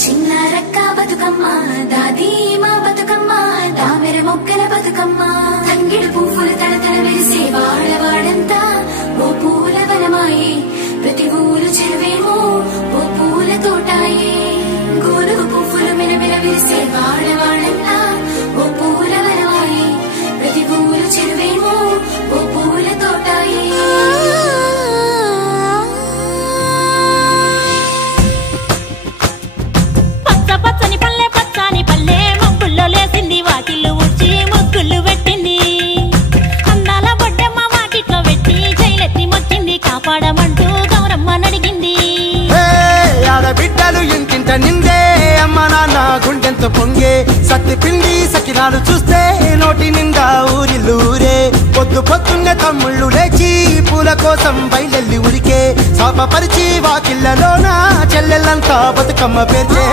చిన్నారక్క బతుకమ్మ దాది మా బతుకమ్మ దామెర మొక్కల బతుకమ్మ తంగిడు పువ్వులు తడతడ మెరిసే వాడవాడంతా ఓ పూల వనమాయే ప్రతి ఊరు చెరువేమో ఓ పూల తోటాయే గోరు పువ్వులు మెరమెర విరిసే వాడవాడంతా ఓ పూల వనమాయే ప్రతి ఊరు చెరువేమో ఓ పూల తోటాయే పచ్చని పల్లె పచ్చని పల్లె మబ్బుల్లో లేసింది వాకిళ్ళు ఊడ్చి ముగ్గులు పెట్టింది అందాల బొడ్డమ్మ వాకిట్లో పెట్టి జైలెత్తి మొక్కింది కాపాడమంటూ గౌరమ్మ నడిగింది ఆడబిడ్డలు ఇంటింట నిందే అమ్మ నాన్న గుండెంతో పొంగే సత్తి పిండి సకినాలు చూస్తే నోటి నిండా ఊరిల్లూరే పొద్దు పొద్దున్నే తమ్ముళ్ళు లేచి పూల కోసం బయలెల్లి ఉరికే శాపపరిచి వాకిళ్ళలోన చెల్లెళ్ళంతా బతుకమ్మ పేర్చే